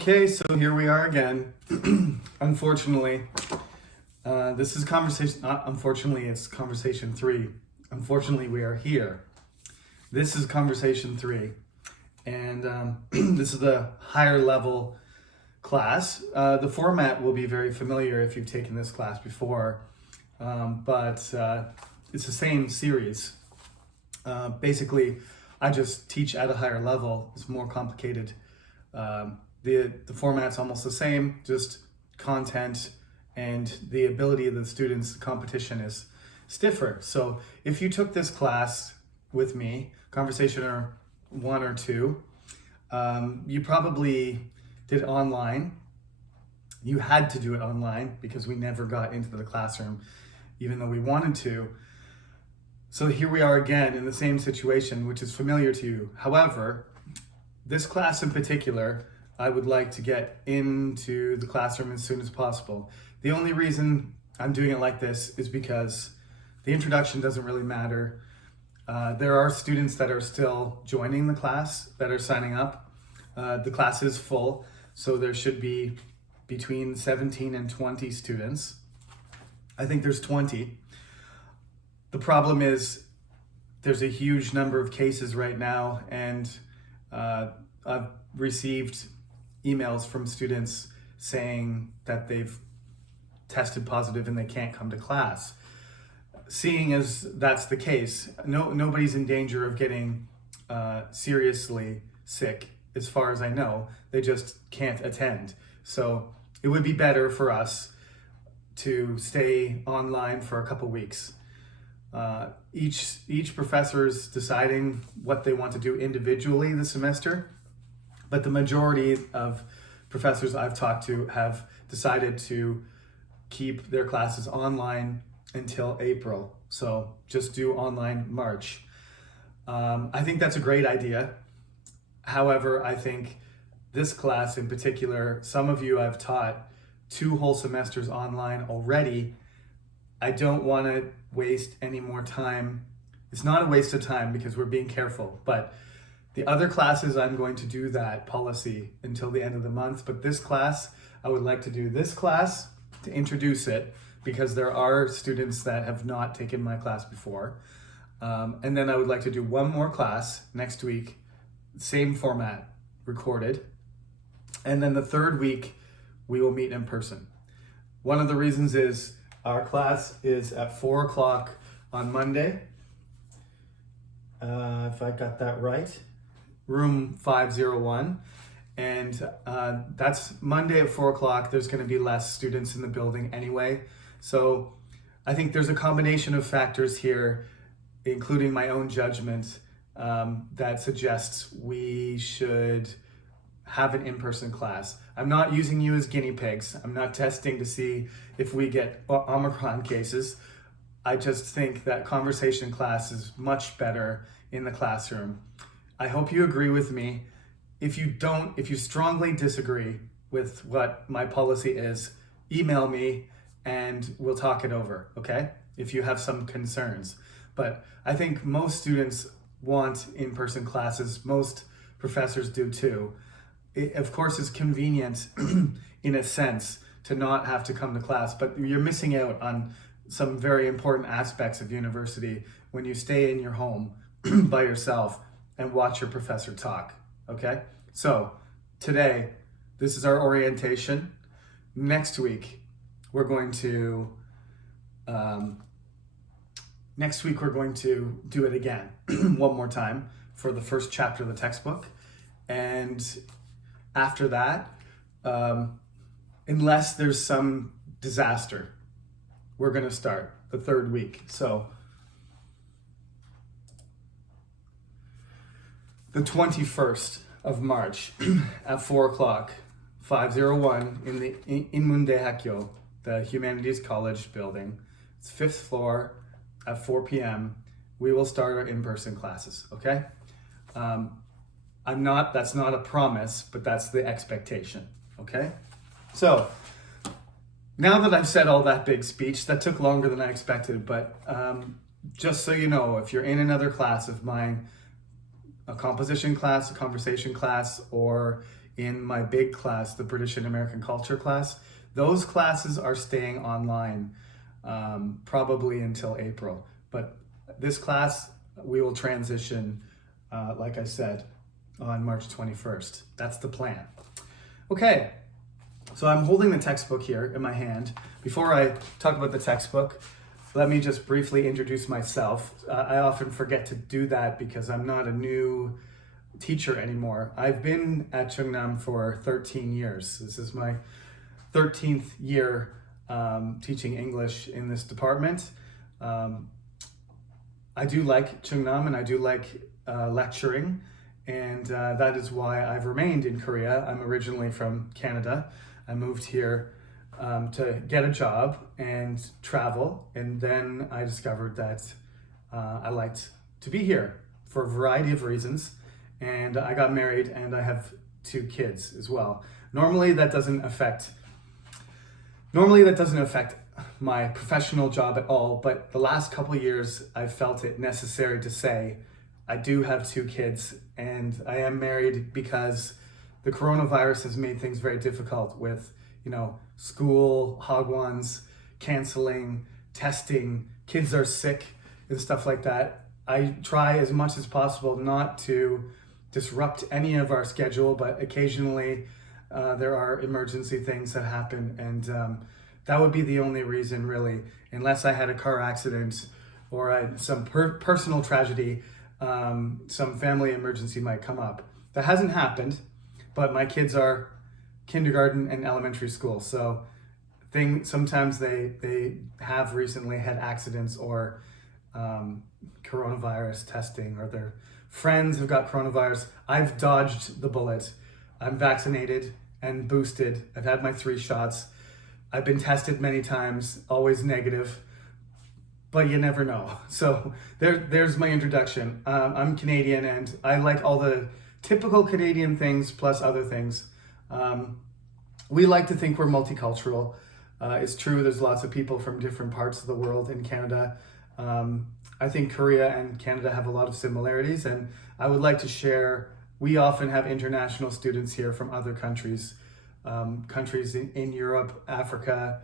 Okay, so here we are again. Unfortunately, this is conversation, unfortunately, it's conversation 3. Unfortunately, we are here. This is conversation 3. And this is the higher level class. The format will be very familiar if you've taken this class before, but it's the same series. Basically, I just teach at a higher level. It's more complicated. The format's almost the same, just content and the ability of the students, competition is stiffer. So if you took this class with me, conversation or 1 or 2, you probably did online. You had to do it online because we never got into the classroom, even though we wanted to. So here we are again in the same situation, which is familiar to you. However, this class in particular, I would like to get into the classroom as soon as possible. The only reason I'm doing it like this is because the introduction doesn't really matter. There are students that are still joining the class, that are signing up. The class is full, so there should be between 17 and 20 students. I think there's 20. The problem is there's a huge number of cases right now, and I've received emails from students saying that they've tested positive and they can't come to class. Seeing as that's the case, nobody's in danger of getting seriously sick, as far as I know. They just can't attend. So it would be better for us to stay online for a couple weeks. Each professor is deciding what they want to do individually this semester, but the majority of professors I've talked to have decided to keep their classes online until April. So just do online March. I think that's a great idea. However, I think this class in particular, some of you I've taught 2 whole semesters online already. I don't want to waste any more time. It's not a waste of time because we're being careful, but the other classes I'm going to do that policy until the end of the month, but this class, I would like to do this class to introduce it because there are students that have not taken my class before. And then I would like to do 1 more class next week, same format, recorded. And then the 3rd week, we will meet in person. One of the reasons is our class is at 4 o'clock on Monday. If I got that right, room 501. And that's Monday at 4 o'clock. There's going to be less students in the building anyway. So I think there's a combination of factors here, including my own judgment, that suggests we should have an in-person class. I'm not using you as guinea pigs. I'm not testing to see if we get Omicron cases. I just think that conversation class is much better in the classroom. I hope you agree with me. If you strongly disagree with what my policy is, email me and we'll talk it over, okay? If you have some concerns. But I think most students want in-person classes. Most professors do too. It, of course, is convenient in a sense to not have to come to class, but you're missing out on some very important aspects of university when you stay in your home by yourself and watch your professor talk, okay? So today, this is our orientation. Next week, we're going to do it again one more time for the first chapter of the textbook. And after that, unless there's some disaster, we're gonna start the 3rd week. So the 21st of March at 4 o'clock, 501 in Mundehakyo, the Humanities College building. It's 5th floor at 4 p.m. We will start our in-person classes, okay? That's not a promise, but that's the expectation, okay? So, now that I've said all that big speech, that took longer than I expected, but just so you know, if you're in another class of mine, a composition class, a conversation class, or in my big class, the British and American culture class. Those classes are staying online probably until April. But this class, we will transition, like I said, on March 21st. That's the plan. Okay, so I'm holding the textbook here in my hand. Before I talk about the textbook, let me just briefly introduce myself. I often forget to do that because I'm not a new teacher anymore. I've been at Chungnam for 13 years. This is my 13th year teaching English in this department. I do like Chungnam and I do like lecturing, and that is why I've remained in Korea. I'm originally from Canada. I moved here to get a job and travel, and then I discovered that I liked to be here for a variety of reasons, and I got married and I have 2 kids as well. Normally that doesn't affect my professional job at all, but the last couple of years I've felt it necessary to say I do have 2 kids and I am married because the coronavirus has made things very difficult with, school, hagwons, canceling, testing, kids are sick and stuff like that. I try as much as possible not to disrupt any of our schedule, but occasionally there are emergency things that happen, and that would be the only reason, really, unless I had a car accident or some personal tragedy, some family emergency might come up. That hasn't happened, but my kids are kindergarten and elementary school, so sometimes they have recently had accidents or coronavirus testing, or their friends have got coronavirus. I've dodged the bullet. I'm vaccinated and boosted. I've had my 3 shots. I've been tested many times, always negative, but you never know. So there's my introduction. I'm Canadian and I like all the typical Canadian things plus other things. We like to think we're multicultural. It's true, there's lots of people from different parts of the world in Canada. I think Korea and Canada have a lot of similarities, and I would like to share, we often have international students here from other countries, countries in Europe, Africa,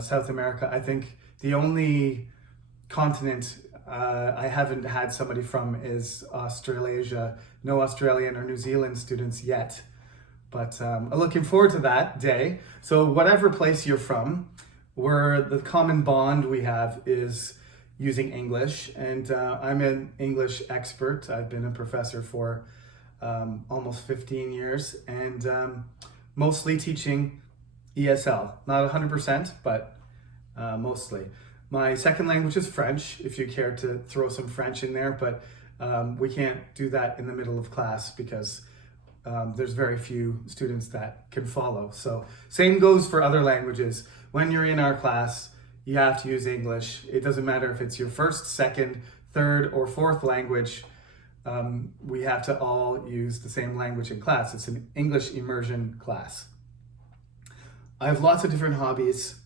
South America. I think the only continent I haven't had somebody from is Australasia. No Australian or New Zealand students yet, but I'm looking forward to that day. So whatever place you're from, the common bond we have is using English, and I'm an English expert. I've been a professor for almost 15 years, and mostly teaching ESL. Not 100%, but mostly. My second language is French, if you care to throw some French in there, but we can't do that in the middle of class because there's very few students that can follow. So same goes for other languages. When you're in our class, you have to use English. It doesn't matter if it's your first, second, third, or fourth language. We have to all use the same language in class. It's an English immersion class. I have lots of different hobbies.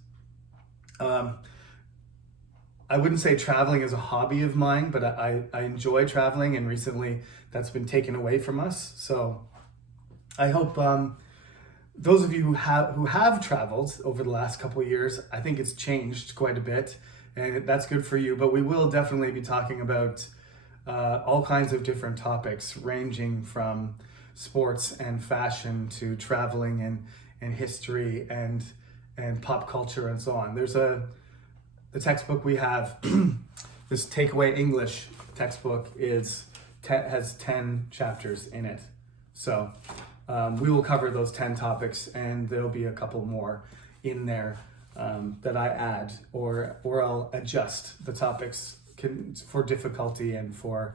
I wouldn't say traveling is a hobby of mine, but I enjoy traveling, and recently that's been taken away from us. So I hope those of you who have traveled over the last couple of years, I think it's changed quite a bit, and that's good for you. But we will definitely be talking about all kinds of different topics, ranging from sports and fashion to traveling and history and pop culture and so on. There's the textbook we have, this Takeaway English textbook has 10 chapters in it. So we will cover those 10 topics, and there'll be a couple more in there that I add, or I'll adjust the topics for difficulty and for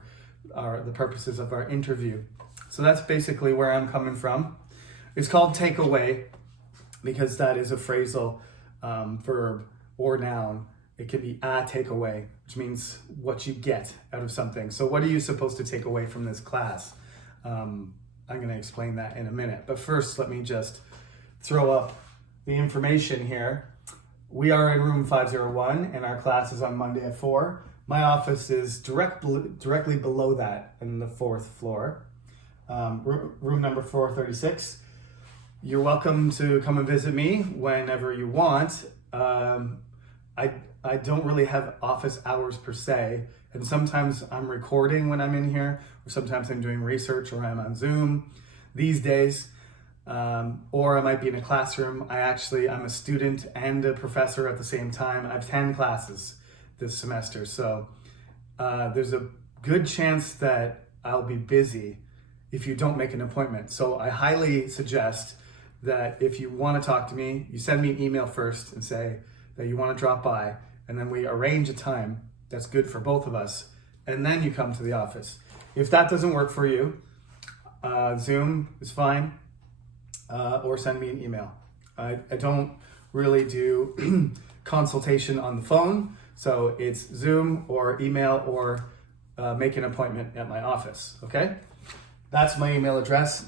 the purposes of our interview. So that's basically where I'm coming from. It's called takeaway because that is a phrasal verb or noun. It can be a takeaway, which means what you get out of something. So what are you supposed to take away from this class? I'm going to explain that in a minute. But first, let me just throw up the information here. We are in room 501, and our class is on Monday at 4. My office is directly below that in the 4th floor. Room number 436. You're welcome to come and visit me whenever you want. I don't really have office hours per se, and sometimes I'm recording when I'm in here, or sometimes I'm doing research, or I'm on Zoom these days, or I might be in a classroom. I'm a student and a professor at the same time. I have 10 classes this semester, so there's a good chance that I'll be busy if you don't make an appointment. So I highly suggest that if you want to talk to me, you send me an email first and say that you want to drop by, and then we arrange a time that's good for both of us, and then you come to the office. If that doesn't work for you, Zoom is fine, or send me an email. I don't really do consultation on the phone, so it's Zoom or email or make an appointment at my office, okay? That's my email address.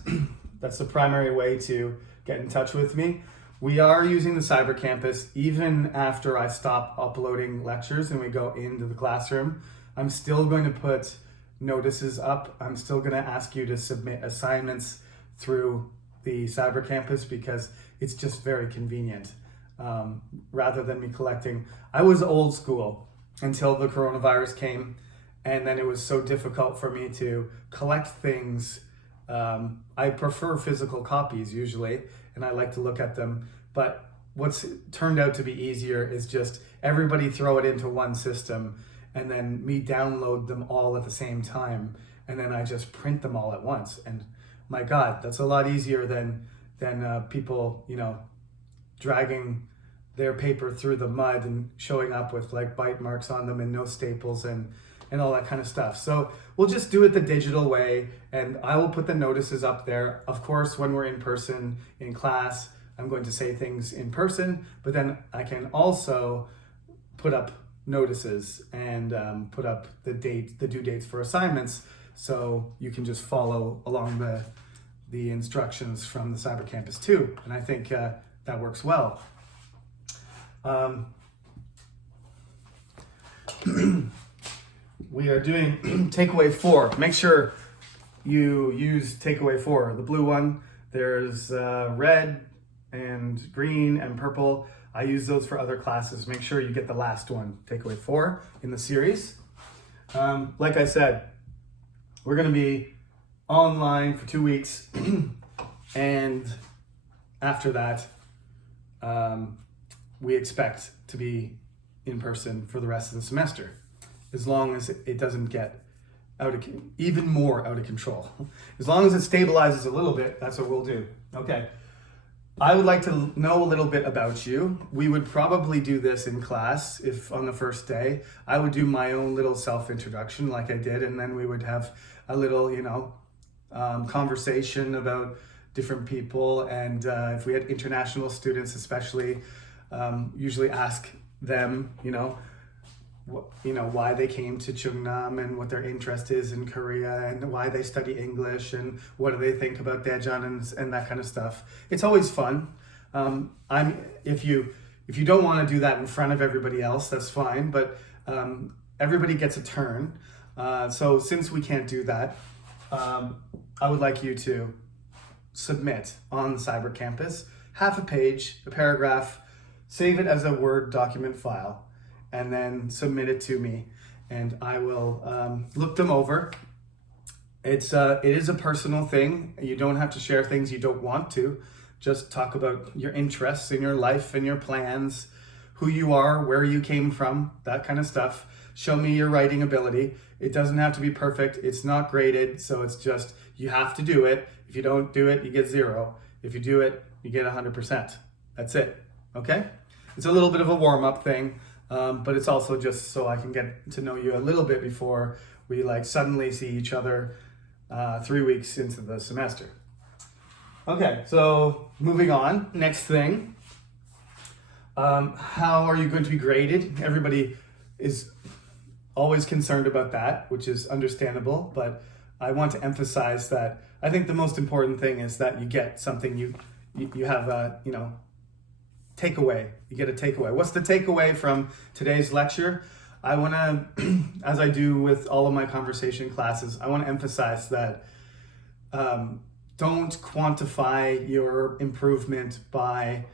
That's the primary way to get in touch with me. We are using the Cyber Campus even after I stop uploading lectures and we go into the classroom. I'm still going to put notices up. I'm still going to ask you to submit assignments through the Cyber Campus because it's just very convenient. Rather than me collecting. I was old school until the coronavirus came, and then it was so difficult for me to collect things. I prefer physical copies usually, and I like to look at them, but what's turned out to be easier is just everybody throw it into one system and then me download them all at the same time, and then I just print them all at once. And my God, that's a lot easier than people, dragging their paper through the mud and showing up with like bite marks on them and no staples and all that kind of stuff. So we'll just do it the digital way, and I will put the notices up there. Of course, when we're in person in class, I'm going to say things in person, but then I can also put up notices and put up the due dates for assignments, so you can just follow along the instructions from the Cyber Campus too. And I think that works well. We are doing takeaway 4. Make sure you use takeaway 4, the blue one. There's red and green and purple. I use those for other classes. Make sure you get the last one, takeaway 4 in the series. Like I said, we're going to be online for 2 weeks, and after that, we expect to be in person for the rest of the semester, as long as it doesn't get even more out of control. As long as it stabilizes a little bit, that's what we'll do. Okay. I would like to know a little bit about you. We would probably do this in class. If on the first day, I would do my own little self-introduction like I did, and then we would have a little, conversation about different people. And if we had international students, especially, usually ask them, why they came to Chungnam and what their interest is in Korea and why they study English and what do they think about Daejeon and that kind of stuff. It's always fun. If you don't want to do that in front of everybody else, that's fine, but everybody gets a turn. So since we can't do that, I would like you to submit on the Cyber Campus, half a page, a paragraph, save it as a Word document file, and then submit it to me, and I will look them over. It is a personal thing. You don't have to share things you don't want to. Just talk about your interests in your life and your plans, who you are, where you came from, that kind of stuff. Show me your writing ability. It doesn't have to be perfect. It's not graded, so it's just, you have to do it. If you don't do it, you get 0. If you do it, you get 100%. That's it, okay? It's a little bit of a warm-up thing. But it's also just so I can get to know you a little bit before we suddenly see each other 3 weeks into the semester. Okay, so moving on. Next thing, how are you going to be graded? Everybody is always concerned about that, which is understandable, but I want to emphasize that I think the most important thing is that you get something you have a, takeaway. You get a takeaway. What's the takeaway from today's lecture? I want to, as I do with all of my conversation classes, I want to emphasize that don't quantify your improvement by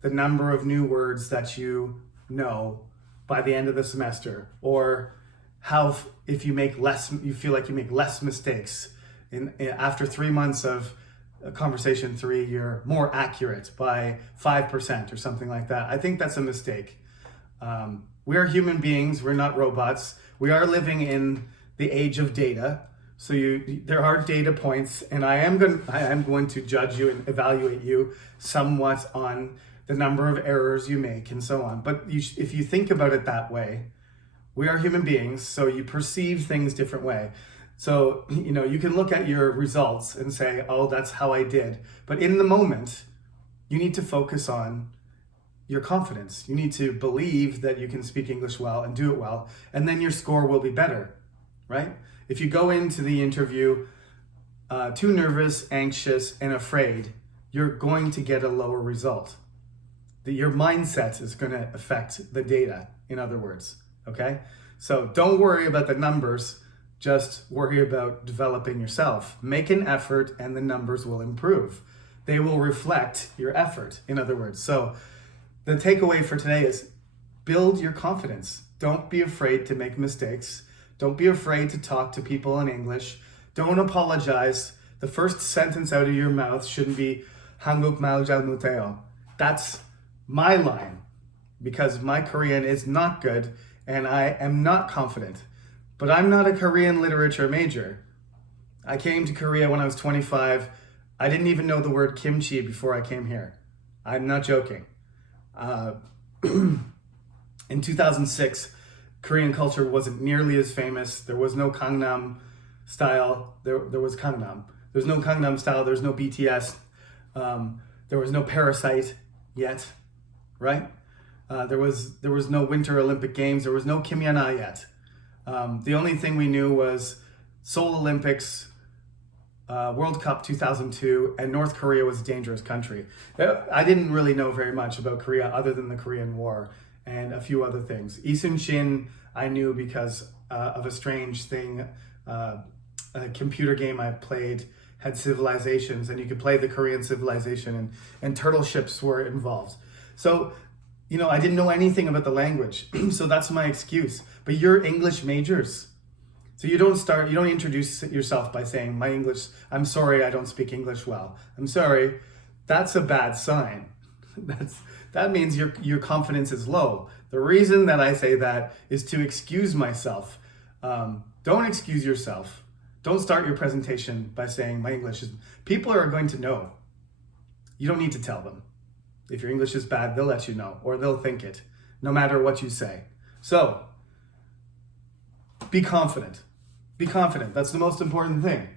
the number of new words that you know by the end of the semester, or how if you make less, you feel like you make less mistakes after 3 months of conversation 3, you're more accurate by 5% or something like that. I think that's a mistake. We are human beings. We're not robots. We are living in the age of data. So there are data points, and I am going to judge you and evaluate you somewhat on the number of errors you make and so on. But if you think about it that way, we are human beings, so you perceive things different way. So, you can look at your results and say, oh, that's how I did. But in the moment, you need to focus on your confidence. You need to believe that you can speak English well and do it well, and then your score will be better, right? If you go into the interview too nervous, anxious, and afraid, you're going to get a lower result. Your mindset is going to affect the data, in other words, okay? So don't worry about the numbers, just worry about developing yourself. Make an effort and the numbers will improve. They will reflect your effort, in other words. So the takeaway for today is build your confidence. Don't be afraid to make mistakes. Don't be afraid to talk to people in English. Don't apologize. The first sentence out of your mouth shouldn't be 한국 말 잘 못해요. That's my line, because my Korean is not good and I am not confident. But I'm not a Korean literature major. I came to Korea when I was 25. I didn't even know the word kimchi before I came here. I'm not joking. In 2006, Korean culture wasn't nearly as famous. There was no Gangnam style. There was Gangnam. There's no Gangnam style. There's no BTS. There was no Parasite yet, right? There was no Winter Olympic Games. There was no Kim Yana yet. The only thing we knew was Seoul Olympics, World Cup 2002, and North Korea was a dangerous country. I didn't really know very much about Korea other than the Korean War and a few other things. Isun Shin I knew because of a strange thing, a computer game I played had civilizations, and you could play the Korean civilization, and turtle ships were involved. So, I didn't know anything about the language, so that's my excuse. But you're English majors. So you don't introduce yourself by saying, I'm sorry, I don't speak English well. I'm sorry. That's a bad sign. That means your confidence is low. The reason that I say that is to excuse myself. Don't excuse yourself. Don't start your presentation by saying my English is... People are going to know. You don't need to tell them. If your English is bad, they'll let you know, or they'll think it, no matter what you say. So, be confident. Be confident. That's the most important thing.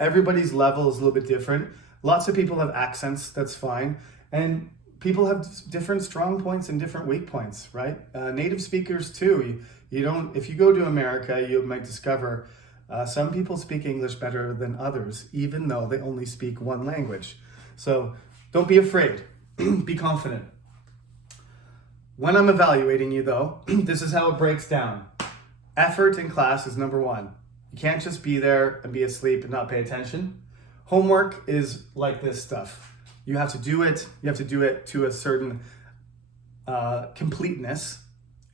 Everybody's level is a little bit different. Lots of people have accents, that's fine. And people have different strong points and different weak points, right? Native speakers too. If you go to America, you might discover some people speak English better than others, even though they only speak one language. So don't be afraid. Be confident. When I'm evaluating you though, this is how it breaks down. Effort in class is number 1. You can't just be there and be asleep and not pay attention. Homework is like this stuff. You have to do it. You have to do it to a certain completeness,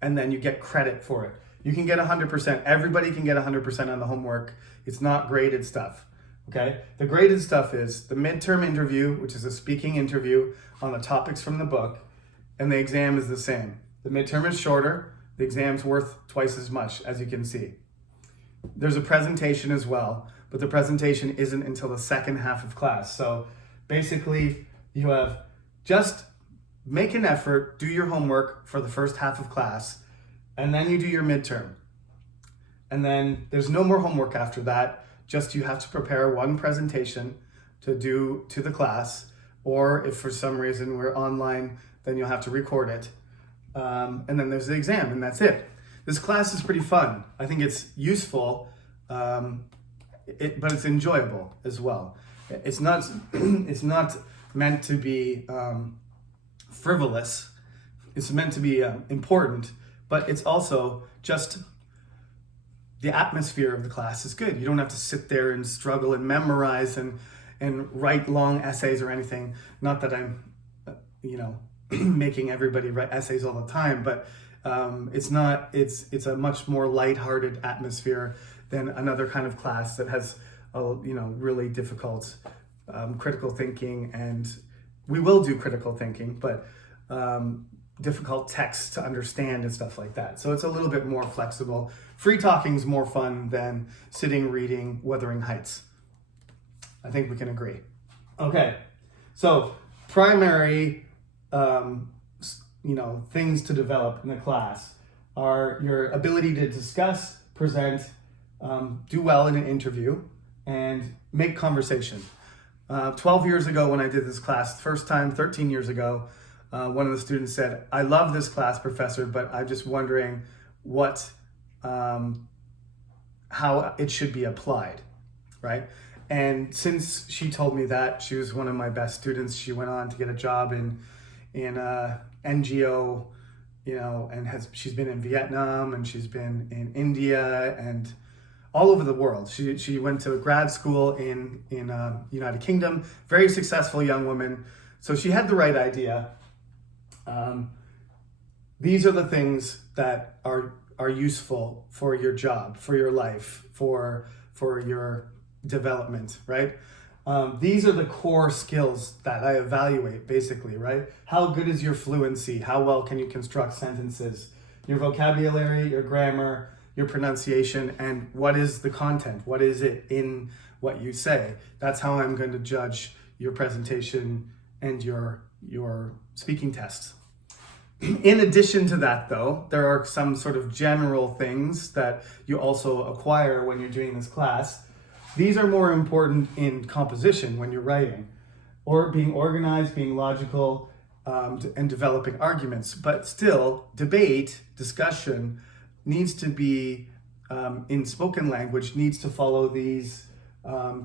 and then you get credit for it. You can get 100%. Everybody can get 100% on the homework. It's not graded stuff. Okay? The graded stuff is the midterm interview, which is a speaking interview on the topics from the book, and the exam is the same. The midterm is shorter. The exam's worth twice as much, as you can see. There's a presentation as well, but the presentation isn't until the second half of class. So basically, you have just make an effort, do your homework for the first half of class, and then you do your midterm. And then there's no more homework after that. Just you have to prepare one presentation to do to the class, or if for some reason we're online, then you'll have to record it. And then there's the exam, and that's it. This class is pretty fun. I think it's useful, but it's enjoyable as well. It's not meant to be frivolous. It's meant to be important, but it's also just the atmosphere of the class is good. You don't have to sit there and struggle and memorize, and and write long essays or anything. Not that I'm, making everybody write essays all the time, but it's a much more lighthearted atmosphere than another kind of class that has, really difficult critical thinking, and we will do critical thinking, but difficult texts to understand and stuff like that. So it's a little bit more flexible. Free talking's more fun than sitting, reading Wuthering Heights. I think we can agree. Okay, so primary, things to develop in the class are your ability to discuss, present, do well in an interview, and make conversation. 12 years ago when I did this class, first time, 13 years ago, one of the students said, "I love this class, professor, but I'm just wondering how it should be applied," right? And since she told me that, she was one of my best students. She went on to get a job in NGO, and she's been in Vietnam, and she's been in India, and all over the world. She went to grad school in United Kingdom. Very successful young woman. So she had the right idea. These are the things that are useful for your job, for your life, for your development, right? These are the core skills that I evaluate, basically, right? How good is your fluency? How well can you construct sentences? Your vocabulary, your grammar, your pronunciation, and what is the content? What is it in what you say? That's how I'm going to judge your presentation and your speaking tests. In addition to that, though, there are some sort of general things that you also acquire when you're doing this class. These are more important in composition when you're writing, or being organized, being logical, and developing arguments. But still, debate, discussion needs to be, in spoken language, needs to follow these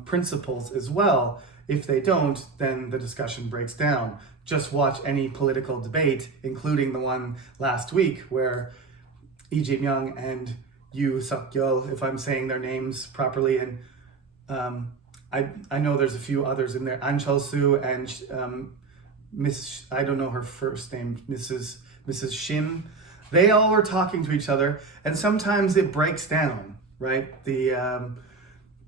principles as well. If they don't, then the discussion breaks down. Just watch any political debate, including the one last week where Lee Jae-myung and Yoo Suk-yeol, if I'm saying their names properly, and I know there's a few others in there, An Chol-soo and I don't know her first name, Mrs. Shin. They all were talking to each other, and sometimes it breaks down, right? The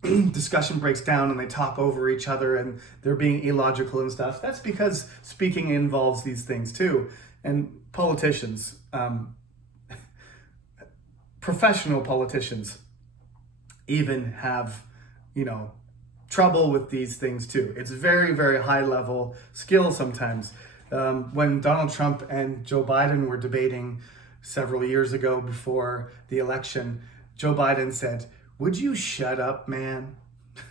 discussion breaks down and they talk over each other and they're being illogical and stuff. That's because speaking involves these things too. And politicians, professional politicians, even have, trouble with these things too. It's very, very high level skill sometimes. When Donald Trump and Joe Biden were debating several years ago before the election, Joe Biden said, "Would you shut up, man?"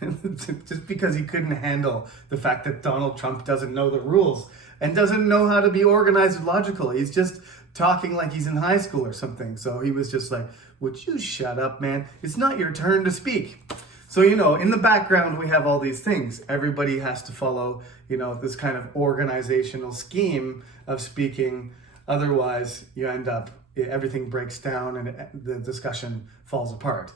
Just because he couldn't handle the fact that Donald Trump doesn't know the rules and doesn't know how to be organized and logical. He's just talking like he's in high school or something. So he was just like, "Would you shut up, man? It's not your turn to speak." So, in the background, we have all these things. Everybody has to follow, this kind of organizational scheme of speaking. Otherwise, you end up, everything breaks down and the discussion falls apart.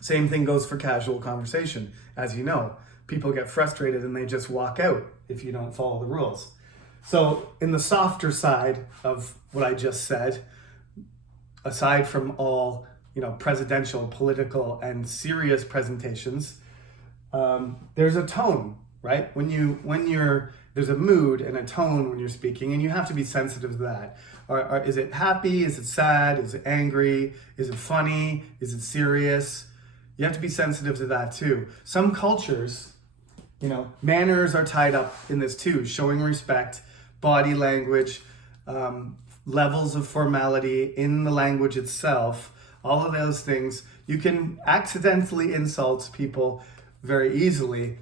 Same thing goes for casual conversation. As you know, people get frustrated and they just walk out if you don't follow the rules. So in the softer side of what I just said, aside from all, presidential, political, and serious presentations, there's a tone, right? There's a mood and a tone when you're speaking, and you have to be sensitive to that. Is it happy? Is it sad? Is it angry? Is it funny? Is it serious? You have to be sensitive to that too. Some cultures, manners are tied up in this too. Showing respect, body language, levels of formality in the language itself, all of those things. You can accidentally insult people very easily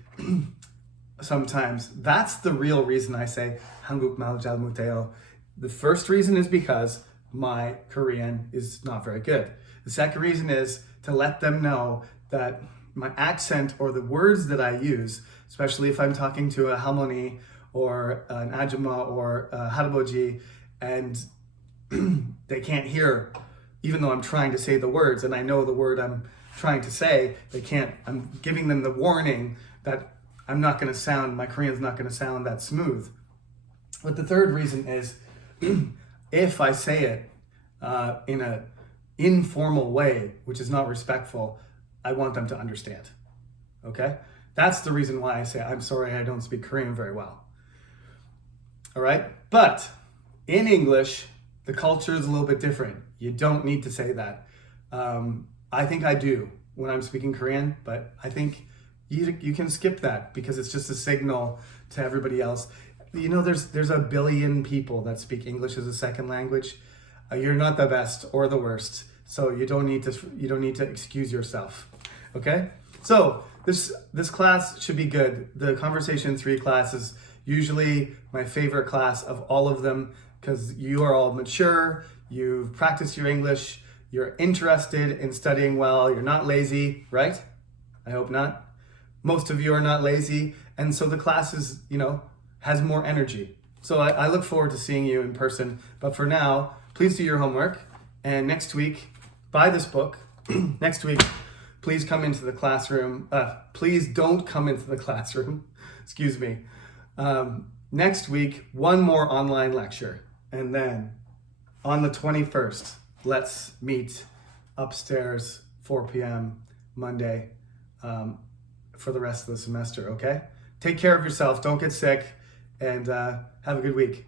sometimes. That's the real reason I say 한국말 잘 못해요. The first reason is because my Korean is not very good. The second reason is to let them know that my accent or the words that I use, especially if I'm talking to a 할머니 or an ajumma or a 할아버지, and they can't hear, even though I'm trying to say the words and I know the word I'm trying to say, they can't. I'm giving them the warning that my Korean's not going to sound that smooth. But the third reason is if I say it in an informal way, which is not respectful, I want them to understand. Okay? That's the reason why I say, I'm sorry, I don't speak Korean very well. All right? But in English, the culture is a little bit different. You don't need to say that. I think I do when I'm speaking Korean, but I think you can skip that because it's just a signal to everybody else. You know, there's a billion people that speak English as a second language. You're not the best or the worst, so you don't need to excuse yourself. Okay? So this class should be good. The Conversation 3 class is usually my favorite class of all of them because you are all mature, you've practiced your English, you're interested in studying well, you're not lazy, right? I hope not. Most of you are not lazy, and so the class is, has more energy. So I look forward to seeing you in person, but for now, please do your homework, and next week, buy this book. Next week, please come into the classroom. Please don't come into the classroom. Excuse me. Next week, one more online lecture. And then on the 21st, let's meet upstairs, 4 p.m. Monday for the rest of the semester, okay? Take care of yourself. Don't get sick. And have a good week.